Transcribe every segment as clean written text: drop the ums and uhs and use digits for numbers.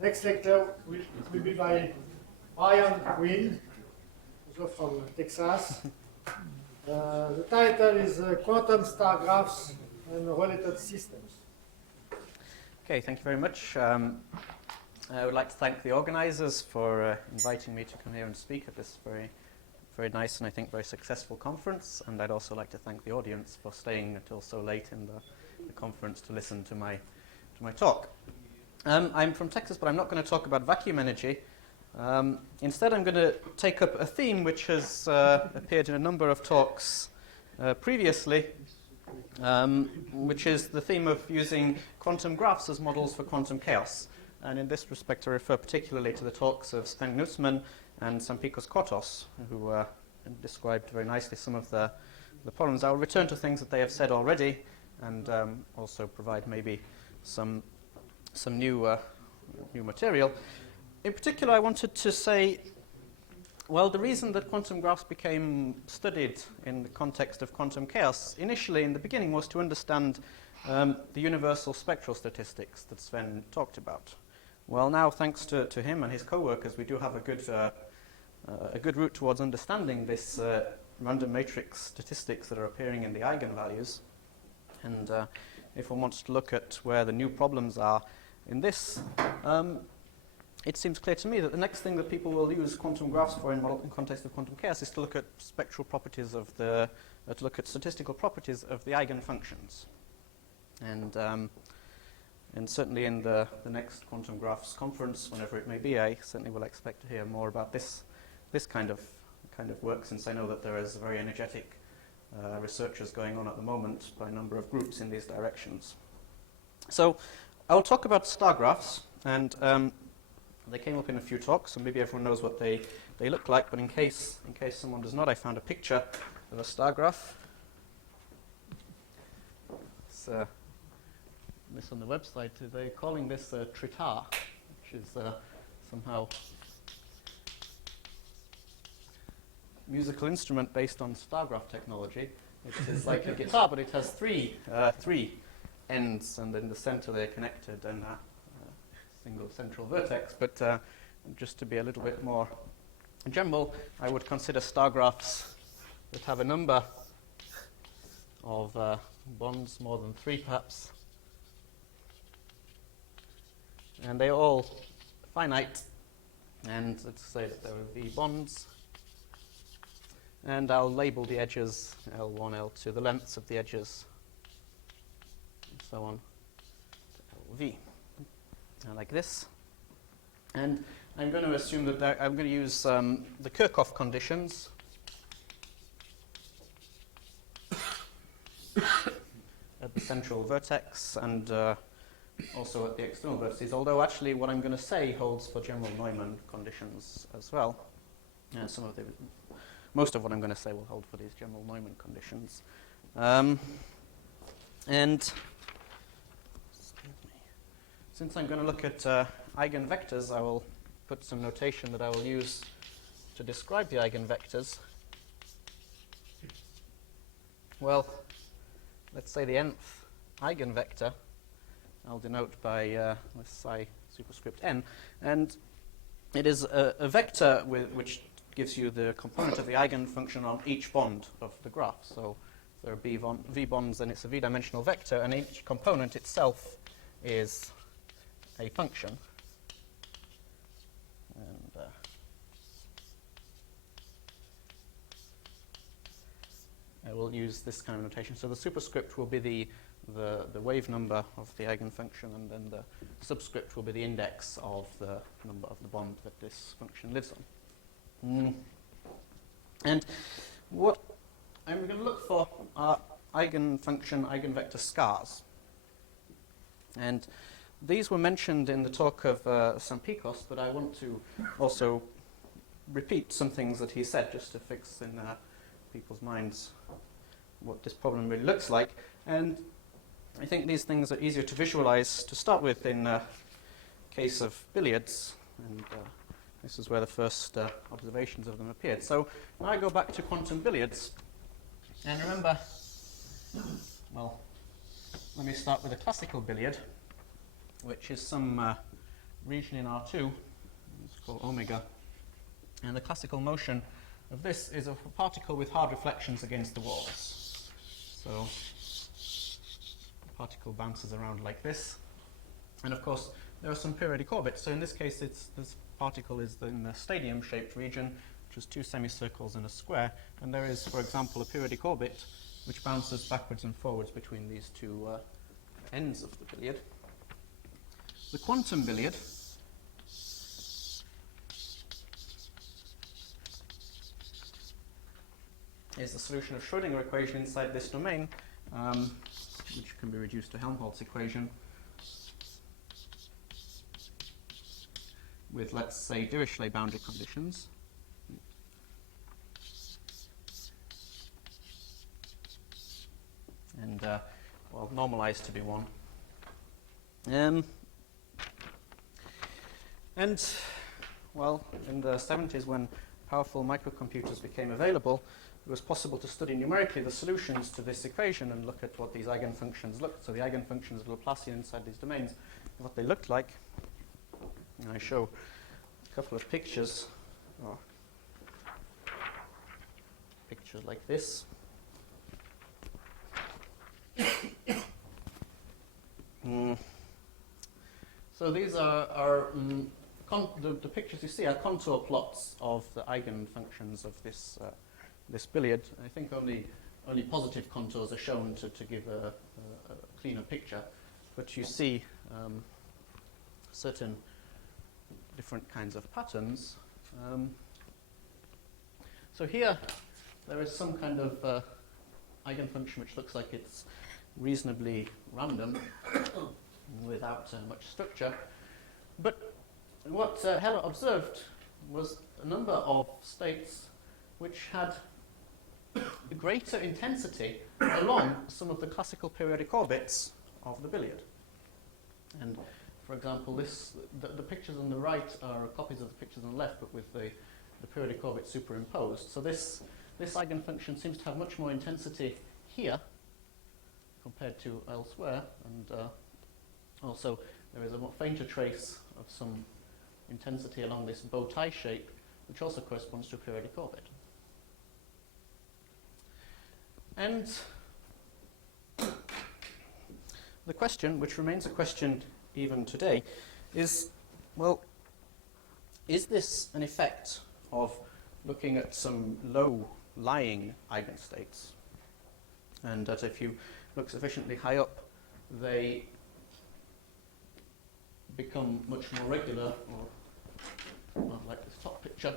Next lecture will be by Brian Quinn, also from Texas. The title is Quantum Star Graphs and Related Systems. Okay, thank you very much. I would like to thank the organizers for inviting me to come here and speak at this very nice and I think very successful conference. And I'd also like to thank the audience for staying until so late in the conference to listen to my talk. I'm from Texas, but I'm not going to talk about vacuum energy. Instead, I'm going to take up a theme which has appeared in a number of talks previously, which is the theme of using quantum graphs as models for quantum chaos. And in this respect, I refer particularly to the talks of Sven Knutsman and Sampikos Kortos, who described very nicely some of the problems. I'll return to things that they have said already, and also provide maybe some new material. In particular, I wanted to say, well, the reason that quantum graphs became studied in the context of quantum chaos initially in the beginning was to understand the universal spectral statistics that Sven talked about. Well, now, thanks to him and his co-workers, we do have a good route towards understanding this random matrix statistics that are appearing in the eigenvalues. And if one wants to look at where the new problems are in this, it seems clear to me that the next thing that people will use quantum graphs for in context of quantum chaos is to look at spectral properties of to look at statistical properties of the eigenfunctions. And certainly in the next quantum graphs conference, whenever it may be, I certainly will expect to hear more about this kind of work, since I know that there is very energetic researchers going on at the moment by a number of groups in these directions. So I'll talk about star graphs, and they came up in a few talks, so maybe everyone knows what they look like, but in case someone does not, I found a picture of a star graph. It's this on the website, they're calling this a tritar, which is somehow musical instrument based on star graph technology. It is like a guitar, but it has three ends, and in the center they're connected and a single central vertex. But just to be a little bit more general, I would consider star graphs that have a number of bonds, more than 3 perhaps, and they're all finite, and let's say that there are V bonds, and I'll label the edges L1, L2, the lengths of the edges, and so on to LV, like this. And I'm going to assume that I'm going to use the Kirchhoff conditions at the central vertex and also at the external vertices, although actually what I'm going to say holds for general Neumann conditions as well. Most of what I'm going to say will hold for these general Neumann conditions. And since I'm going to look at eigenvectors, I will put some notation that I will use to describe the eigenvectors. Well, let's say the nth eigenvector I'll denote by psi superscript n, and it is a vector which gives you the component of the eigenfunction on each bond of the graph. So if there are V bonds, then it's a V-dimensional vector, and each component itself is a function. And I will use this kind of notation. So the superscript will be the wave number of the eigenfunction, and then the subscript will be the index of the number of the bond that this function lives on. And what I'm going to look for are eigenvector scars. And these were mentioned in the talk of Sampikos, but I want to also repeat some things that he said, just to fix in people's minds what this problem really looks like. And I think these things are easier to visualize to start with in case of billiards, and this is where the first observations of them appeared. So now I go back to quantum billiards, and remember, well, let me start with a classical billiard, which is some region in R2, it's called omega, and the classical motion of this is of a particle with hard reflections against the walls. So the particle bounces around like this, and of course there are some periodic orbits. So in this case, this particle is in the stadium-shaped region, which is two semicircles and a square, and there is, for example, a periodic orbit which bounces backwards and forwards between these two ends of the billiard. The quantum billiard is the solution of Schrödinger equation inside this domain, which can be reduced to Helmholtz equation with, let's say, Dirichlet boundary conditions. And, well, normalized to be 1. And, well, in the 70s, when powerful microcomputers became available, it was possible to study numerically the solutions to this equation and look at what these eigenfunctions looked. So the eigenfunctions of Laplacian inside these domains, what they looked like. And I show a couple of pictures, pictures like this. So these are the pictures you see are contour plots of the eigenfunctions of this this billiard. I think only positive contours are shown to give a cleaner picture, but you see certain different kinds of patterns. So here there is some kind of eigenfunction which looks like it's reasonably random without much structure. But what Heller observed was a number of states which had a greater intensity along some of the classical periodic orbits of the billiard. And for example, the pictures on the right are copies of the pictures on the left, but with the periodic orbit superimposed. So this eigenfunction seems to have much more intensity here compared to elsewhere, and also there is a more fainter trace of some intensity along this bow tie shape, which also corresponds to a periodic orbit. And the question, which remains a question even today, is, well, is this an effect of looking at some low-lying eigenstates? And that if you look sufficiently high up, they become much more regular, or not like this top picture.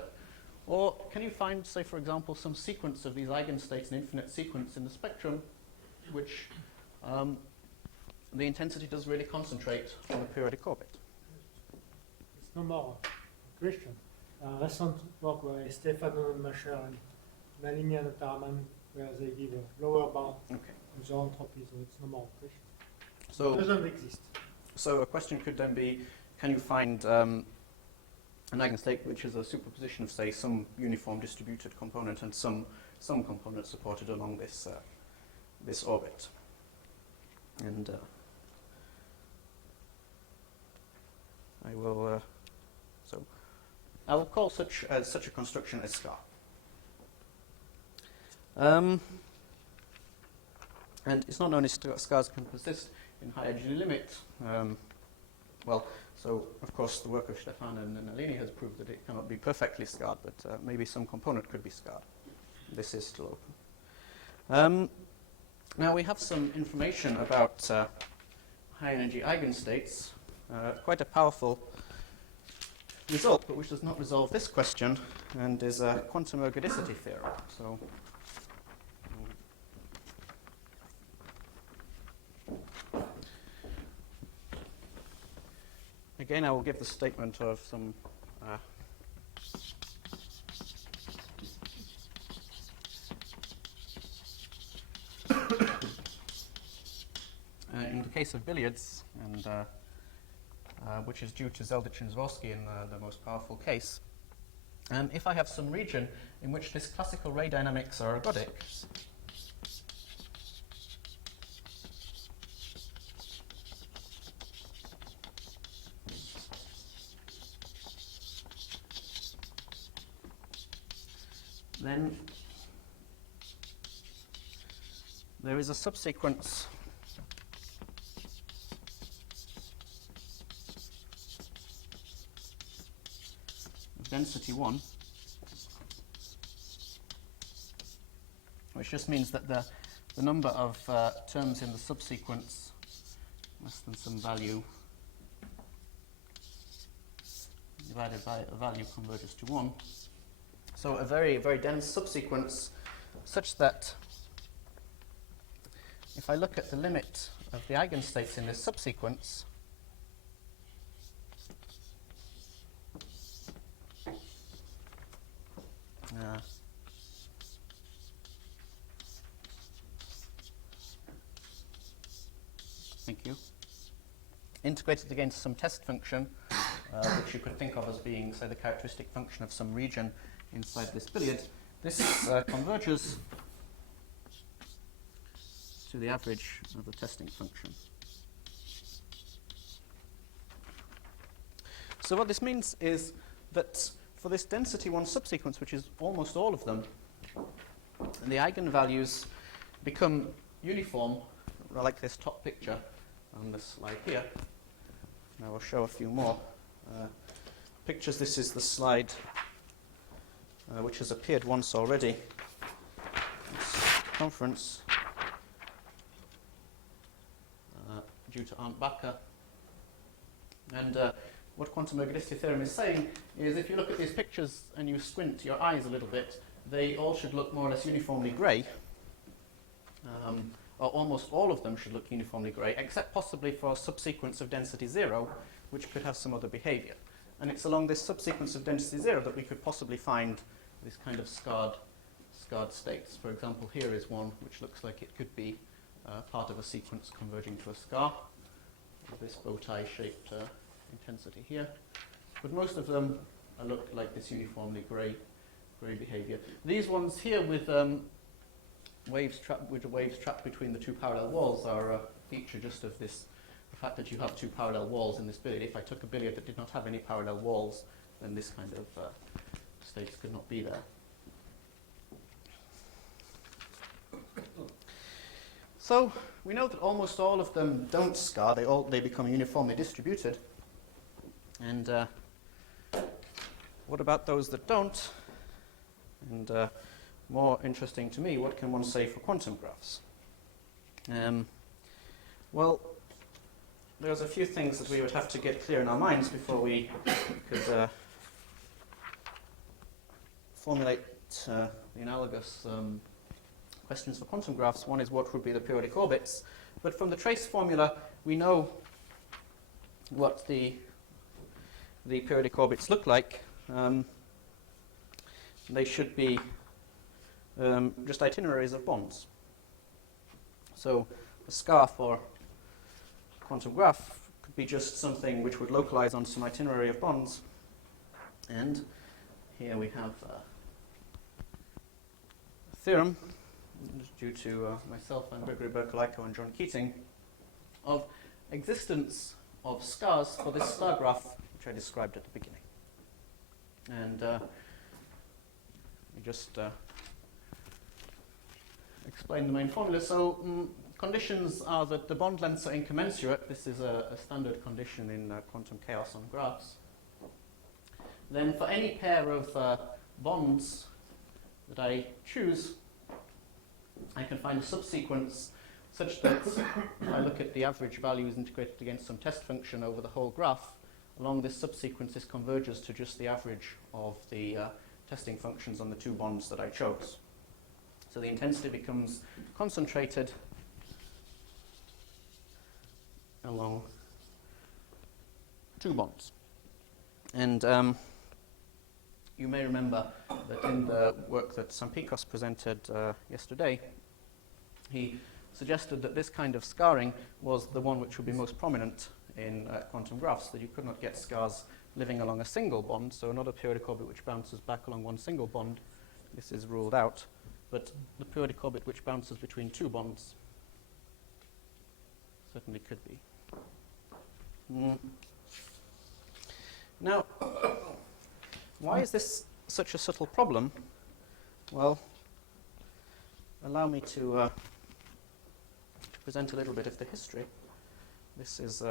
Or can you find, say, for example, some sequence of these eigenstates, an infinite sequence in the spectrum, which the intensity does really concentrate on the periodic orbit? It's no more a question. Recent work by Stefano and Mascher and Nalini and Tarman, where they give a lower bound in the entropy, so it's no more a question. So it doesn't exist. So a question could then be, can you find an eigenstate which is a superposition of, say, some uniform distributed component and some component supported along this this orbit? And I will I will call such a construction a scar. And it's not known if scars can persist in higher G limit. Well, so of course the work of Stefan and Nalini has proved that it cannot be perfectly scarred, but maybe some component could be scarred. This is still open. Now we have some information about high energy eigenstates, quite a powerful result, but which does not resolve this question, and is a quantum ergodicity theorem. So again, I will give the statement of some in the case of billiards, and which is due to Zeldich and Zworsky in the most powerful case. If I have some region in which this classical ray dynamics are ergodic, then there is a subsequence of density 1, which just means that the number of terms in the subsequence less than some value divided by a value converges to 1. So a very, very dense subsequence such that if I look at the limit of the eigenstates in this subsequence, thank you, integrated against some test function, which you could think of as being, say, the characteristic function of some region inside this billiard, this converges to the average of the testing function. So what this means is that for this density 1 subsequence, which is almost all of them, the eigenvalues become uniform, like this top picture on this slide here. And I will show a few more pictures. This is the slide which has appeared once already at this conference due to Arndt Bacher. And what quantum ergodicity theorem is saying is if you look at these pictures and you squint your eyes a little bit, they all should look more or less uniformly grey. Or almost all of them should look uniformly grey, except possibly for a subsequence of density 0, which could have some other behaviour. And it's along this subsequence of density 0 that we could possibly find this kind of scarred states. For example, here is one which looks like it could be part of a sequence converging to a scar, with this bow tie shaped intensity here. But most of them look like this uniformly grey behaviour. These ones here with waves trapped between the two parallel walls are a feature just of this, the fact that you have two parallel walls in this billiard. If I took a billiard that did not have any parallel walls, then this kind of states could not be there. So we know that almost all of them don't scar. They become uniformly distributed. And what about those that don't? And more interesting to me, what can one say for quantum graphs? Well, there's a few things that we would have to get clear in our minds before we could formulate the analogous questions for quantum graphs. One is what would be the periodic orbits. But from the trace formula, we know what the periodic orbits look like. They should be just itineraries of bonds. So a scar for a quantum graph could be just something which would localize on some itinerary of bonds. And here we have a theorem due to myself and Gregory Berkeleiko and John Keating of existence of scars for this star graph which I described at the beginning. And we just explain the main formula. So conditions are that the bond lengths are incommensurate. This is a standard condition in quantum chaos on graphs. Then for any pair of bonds that I choose, I can find a subsequence such that if I look at the average values integrated against some test function over the whole graph, along this subsequence this converges to just the average of the testing functions on the two bonds that I chose. So the intensity becomes concentrated along two bonds. And you may remember that in the work that Sampikos presented yesterday, he suggested that this kind of scarring was the one which would be most prominent in quantum graphs, that you could not get scars living along a single bond, so not a periodic orbit which bounces back along one single bond. This is ruled out. But the periodic orbit which bounces between two bonds certainly could be. Now, why is this such a subtle problem? Well, allow me to present a little bit of the history. This is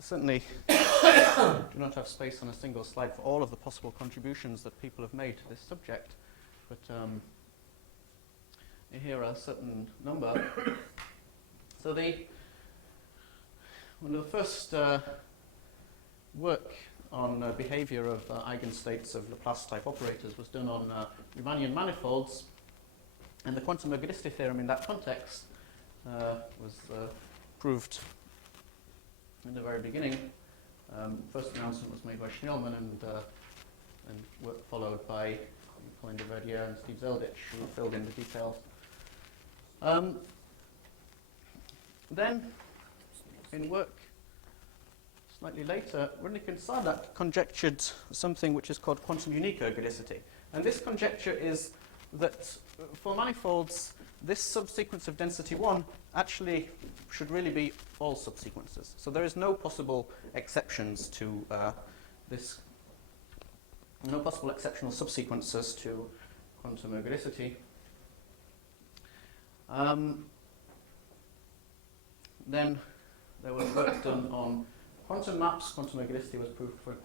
certainly do not have space on a single slide for all of the possible contributions that people have made to this subject, but here are a certain number. So one of the first work on behavior of eigenstates of Laplace-type operators was done on Riemannian manifolds, and the quantum ergodicity theorem in that context was proved in the very beginning. First announcement was made by Schnellmann, and work followed by Colin de Verdier and Steve Zeldich, who filled in the details. Then, in work slightly later, Rudnick and Sardak conjectured something which is called quantum unique ergodicity. And this conjecture is that for manifolds, this subsequence of density 1 actually should really be all subsequences. So there is no possible exceptions to this, no possible exceptional subsequences to quantum ergodicity. Then there was work done on quantum maps. Quantum ergodicity was proved for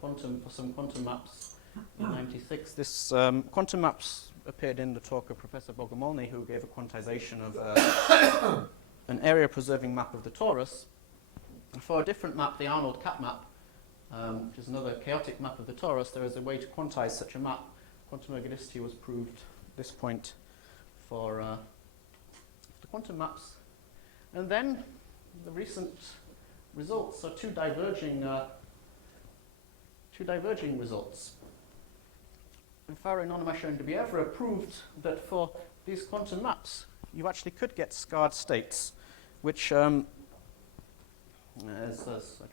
some quantum maps in '96. This quantum maps appeared in the talk of Professor Bogomolny, who gave a quantization of an area-preserving map of the torus. For a different map, the Arnold-Cap map, which is another chaotic map of the torus, there is a way to quantize such a map. Quantum ergodicity was proved at this point for the quantum maps. And then the recent results are two diverging results. Faro, Nonnemesher, and de Bievre proved that for these quantum maps, you actually could get scarred states, which, as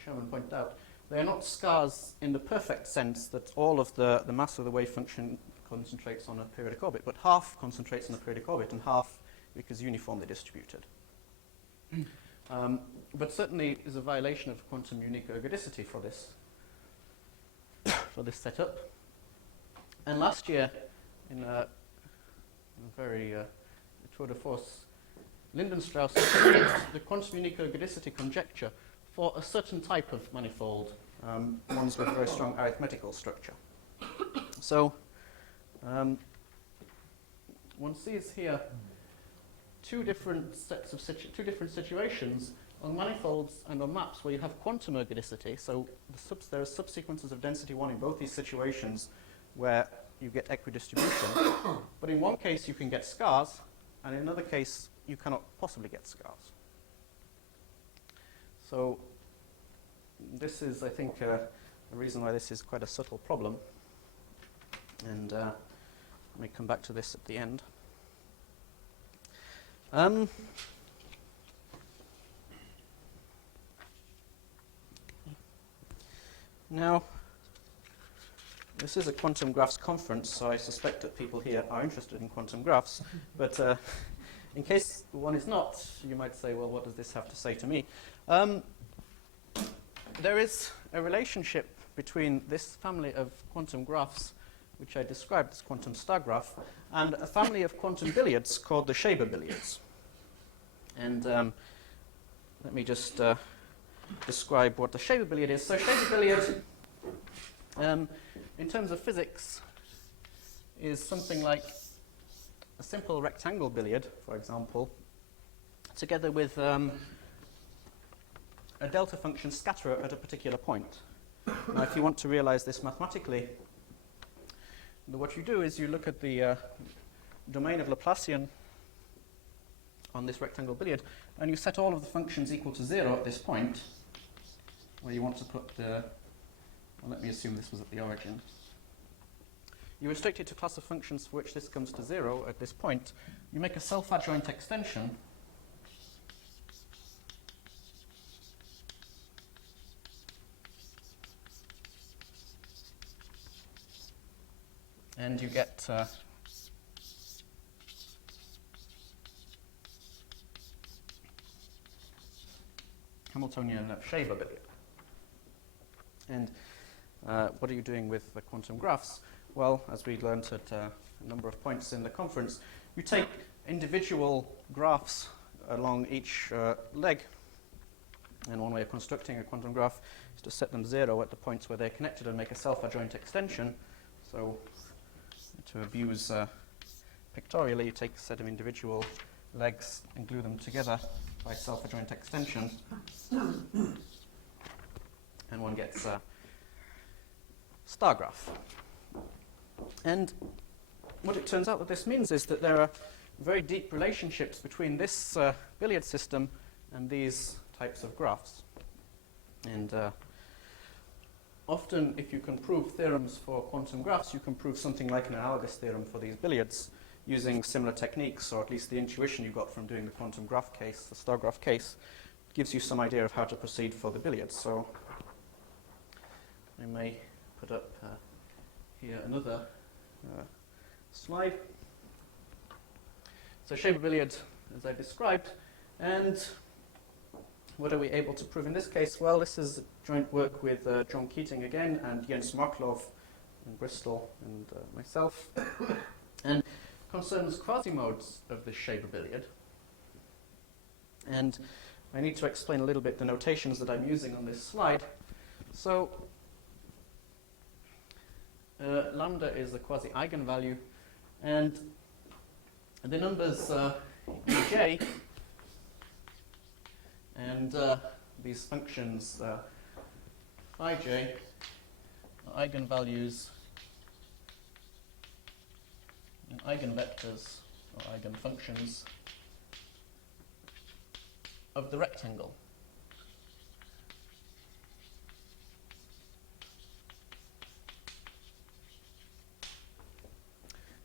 Chairman pointed out, they are not scars in the perfect sense that all of the mass of the wave function concentrates on a periodic orbit, but half concentrates on a periodic orbit and half because uniformly distributed. But certainly is a violation of quantum unique ergodicity for this setup. And last year, in a very tour de force, Lindenstrauss used the quantum unique ergodicity conjecture for a certain type of manifold, ones with very strong arithmetical structure. So one sees here two different situations on manifolds and on maps where you have quantum ergodicity. So there are subsequences of density 1 in both these situations where you get equidistribution. But in one case you can get scars, and in another case you cannot possibly get scars. So this is, I think, a reason why this is quite a subtle problem. And let me come back to this at the end. Now, this is a quantum graphs conference, so I suspect that people here are interested in quantum graphs. But in case one is not, you might say, well, what does this have to say to me? There is a relationship between this family of quantum graphs, which I described as quantum star graph, and a family of quantum billiards called the Shaber billiards. And let me just describe what the Shaber billiard is. So Shaber billiard, in terms of physics, is something like a simple rectangle billiard, for example, together with a delta function scatterer at a particular point. Now, if you want to realize this mathematically, what you do is you look at the domain of Laplacian on this rectangle billiard, and you set all of the functions equal to 0 at this point, where you want to put the, well, let me assume this was at the origin. You restrict it to class of functions for which this comes to 0 at this point. You make a self-adjoint extension, and you get Hamiltonian Shaber billiard. And what are you doing with the quantum graphs? well, as we learned at a number of points in the conference, you take individual graphs along each leg. And one way of constructing a quantum graph is to set them 0 at the points where they're connected and make a self-adjoint extension. So to abuse pictorially, you take a set of individual legs and glue them together by self-adjoint extension. And one gets a star graph. And what it turns out that this means is that there are very deep relationships between this billiard system and these types of graphs. And often, if you can prove theorems for quantum graphs, you can prove something like an analogous theorem for these billiards using similar techniques, or at least the intuition you got from doing the quantum graph case, the star graph case, gives you some idea of how to proceed for the billiards. So I may put up here another slide. So shape of billiard, as I described, and what are we able to prove in this case? Well, this is joint work with John Keating again, and Jens Marklov in Bristol, and myself, and concerns quasimodes of this shape of billiard. And I need to explain a little bit the notations that I'm using on this slide. So lambda is the quasi-eigenvalue, and the numbers ej and these functions phi j are eigenvalues and eigenvectors or eigenfunctions of the rectangle.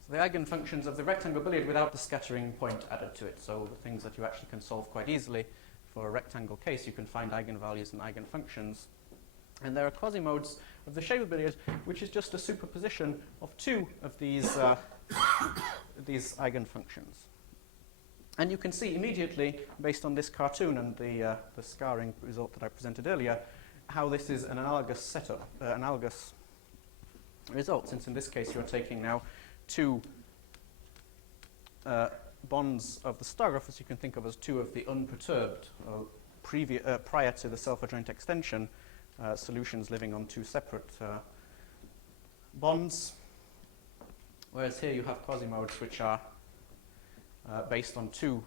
So the eigenfunctions of the rectangle billiard without the scattering point added to it. So the things that you actually can solve quite easily for a rectangle case, you can find eigenvalues and eigenfunctions. And there are quasimodes of the shape of billiard, which is just a superposition of two of these eigenfunctions. And you can see immediately, based on this cartoon and the scarring result that I presented earlier, how this is an analogous setup, analogous result, since in this case you're taking now two bonds of the star graph, as you can think of as two of the unperturbed, prior to the self-adjoint extension, solutions living on two separate bonds. Whereas here you have quasimodes which are based on two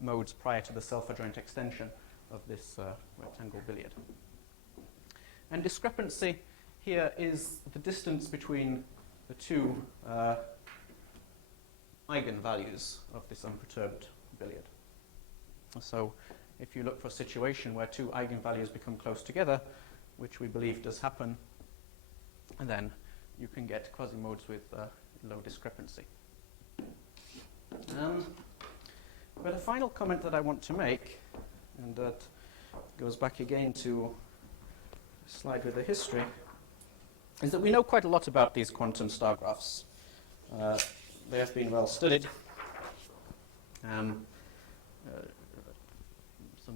modes prior to the self-adjoint extension of this rectangle billiard. And discrepancy here is the distance between the two eigenvalues of this unperturbed billiard. So if you look for a situation where two eigenvalues become close together, which we believe does happen, then you can get quasimodes with low discrepancy. But a final comment that I want to make, and that goes back again to the slide with the history, is that we know quite a lot about these quantum star graphs. They have been well studied. Some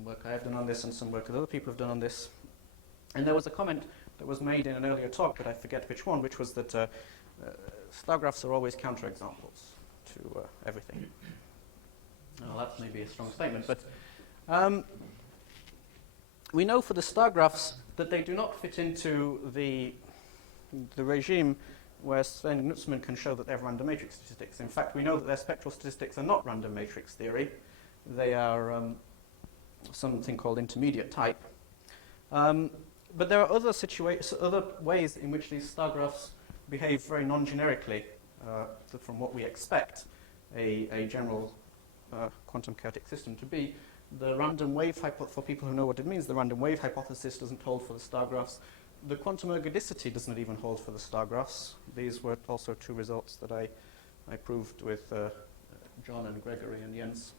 work I have done on this and some work that other people have done on this. And there was a comment that was made in an earlier talk, but I forget which one, which was that star graphs are always counterexamples to everything. Well, that's maybe a strong statement, but we know for the star graphs that they do not fit into the regime where Sven Knutsman can show that they have random matrix statistics. In fact, we know that their spectral statistics are not random matrix theory. They are something called intermediate type. But there are other ways in which these star graphs behave very non-generically from what we expect a general quantum chaotic system to be. The random wave hypothesis, for people who know what it means, the random wave hypothesis doesn't hold for the star graphs. The quantum ergodicity doesn't even hold for the star graphs. These were also two results that I proved with John and Gregory and Jens.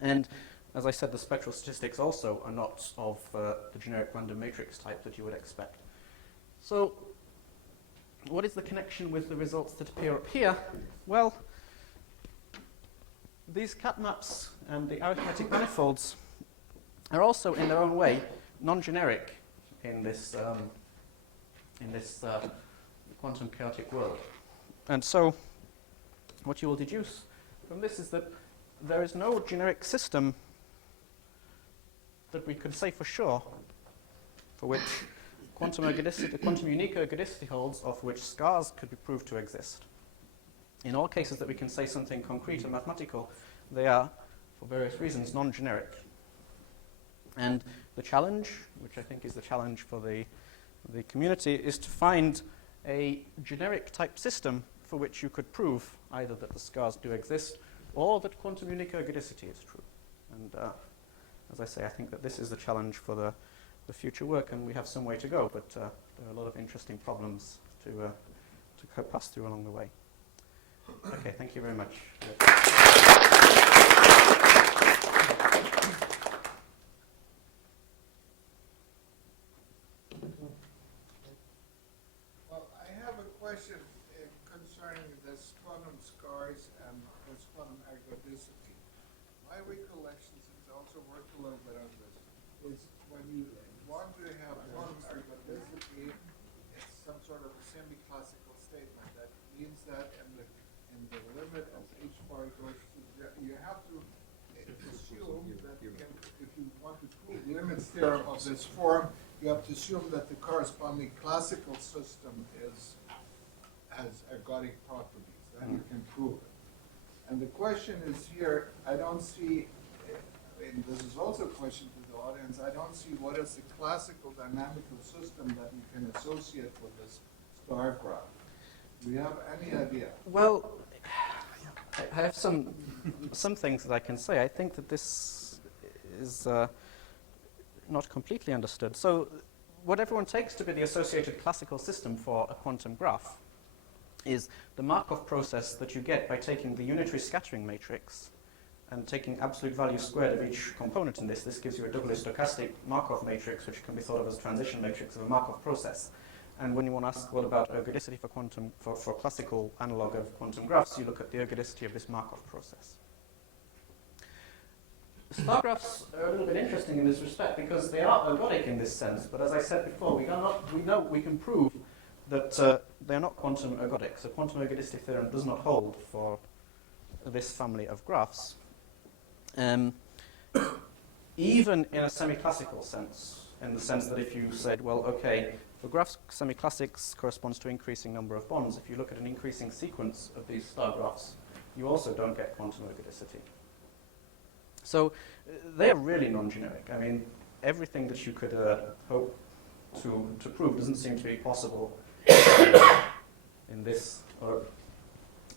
And as I said, the spectral statistics also are not of the generic random matrix type that you would expect. So what is the connection with the results that appear up here? Well, these cat maps and the arithmetic manifolds are also, in their own way, non-generic in this quantum chaotic world. And so what you will deduce from this is that there is no generic system that we could say for sure for which quantum unique ergodicity holds of which scars could be proved to exist. In all cases that we can say something concrete and mathematical, they are, for various reasons, non-generic. And the challenge, which I think is the challenge for the community, is to find a generic type system for which you could prove either that the scars do exist or that quantum unique ergodicity is true. And as I say, I think that this is the challenge for the future work, and we have some way to go, but there are a lot of interesting problems to pass through along the way. Okay, thank you very much. Well, I have a question concerning this quantum scars and this quantum ergodicity. My recollection, since I also worked a little bit on this, is when you want to have quantum ergodicity, it's some sort of a semi-classical statement. That means that in the limit as h bar goes to zero, you have to assume that if you want to prove limits theorem of this form, you have to assume that the corresponding classical system has ergodic properties. Then you can prove it. And the question is here, I don't see, and this is also a question to the audience, I don't see what is the classical dynamical system that you can associate with this star graph. Do you have any idea? Well, I have some things that I can say. I think that this is not completely understood. So what everyone takes to be the associated classical system for a quantum graph is the Markov process that you get by taking the unitary scattering matrix and taking absolute value squared of each component in this. This gives you a doubly stochastic Markov matrix, which can be thought of as a transition matrix of a Markov process. And when you want to ask what about ergodicity for classical analog of quantum graphs, you look at the ergodicity of this Markov process. Star graphs are a little bit interesting in this respect because they are ergodic in this sense, but as I said before, we can prove that they are not quantum ergodic. So quantum ergodicity theorem does not hold for this family of graphs. Even in a semi-classical sense, in the sense that if you said, well, okay, for graphs, semi-classics corresponds to increasing number of bonds. If you look at an increasing sequence of these star graphs, you also don't get quantum ergodicity. So they are really non-generic. I mean, everything that you could hope to prove doesn't seem to be possible in this or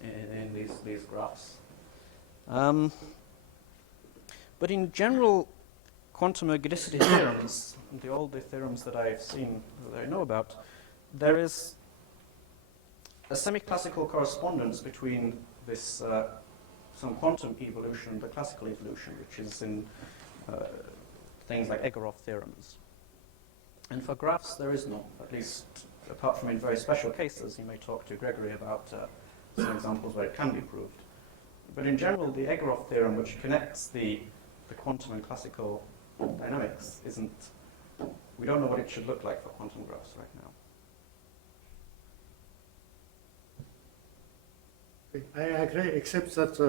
in these graphs. But in general, quantum ergodicity theorems, all the theorems that I've seen, that I know about, there is a semi-classical correspondence between this some quantum evolution and the classical evolution, which is in things like Egorov theorems. And for graphs, there is none, at least apart from in very special cases. You may talk to Gregory about some examples where it can be proved. But in general, the Egorov theorem, which connects the quantum and classical dynamics, we don't know what it should look like for quantum graphs right now. I agree, except that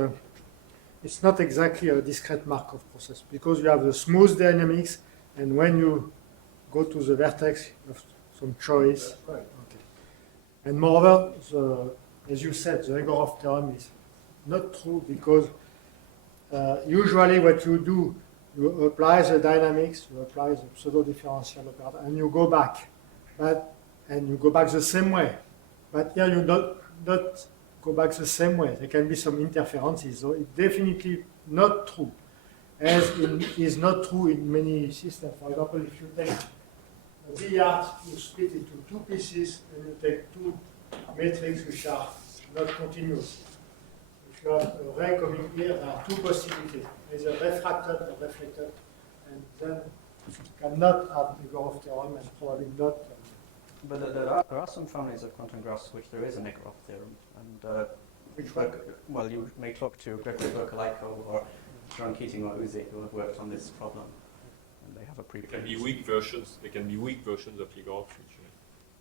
it's not exactly a discrete Markov process, because you have the smooth dynamics, and when you go to the vertex, you have some choice. That's right. Okay. And moreover, as you said, the Egorov theorem is not true, because usually what you do, you apply the dynamics, you apply the pseudo-differential operator, and you go back. And you go back the same way. But here you not go back the same way. There can be some interferences. So it's definitely not true, as it is not true in many systems. For example, if you take a billiard, you split into two pieces, and you take two matrices which are not continuous. If you have a ray coming here, there are two possibilities, either refracted or reflected, and then you cannot have the Egorov theorem, and probably not. But there are some families of quantum graphs which there is an Egorov theorem. And Which one? well, you may talk to Gregory Berkeleiko or John Keating or Uzi, who have worked on this problem. And they have a There can be weak versions. There can be weak versions of Egorov, which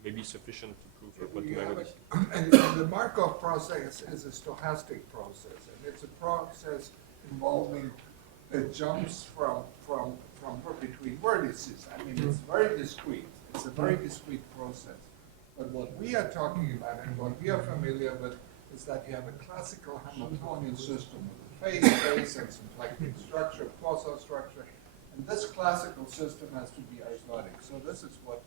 may be sufficient to prove a You quantum have ergodicity. and the Markov process is a stochastic process, and it's a process involving jumps from between vertices. I mean, it's very discrete. It's a very discrete process. But what we are talking about and what we are familiar with is that you have a classical Hamiltonian system with a phase, and symplectic structure, quasar structure, and this classical system has to be ergodic. So this is what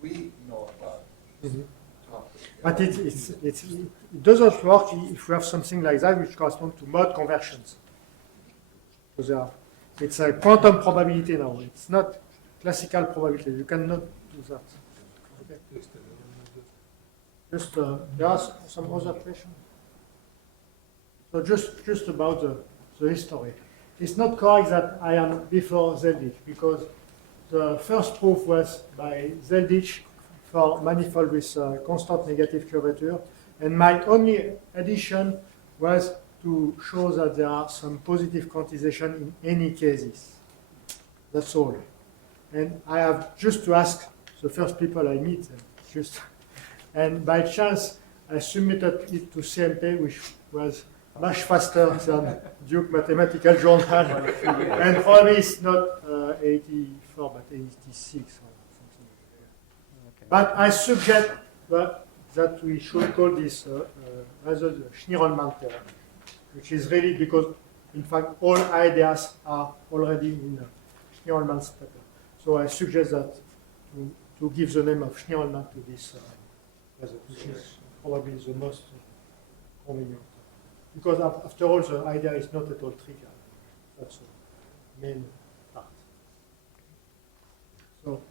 we know about this topic. But it doesn't work if we have something like that which corresponds to mode conversions. So it's a quantum probability now. It's not classical probability. You cannot do that. Okay. Just there are some other questions. So just about the history. It's not correct that I am before Zeldich, because the first proof was by Zeldich for manifold with constant negative curvature, and my only addition was to show that there are some positive quantization in any cases. That's all. And I have just to ask the first people I meet, and by chance I submitted it to CMP, which was much faster than Duke Mathematical Journal, and probably it's not 84 but 86 or something. Okay. But I suggest that we should call this rather the Schnirelmann theorem, which is really because, in fact, all ideas are already in Schnirelmann paper. So I suggest that to give the name of Schnirelmann to this result, which is probably the most convenient. Because after all, the idea is not at all trivial. That's the main part. So.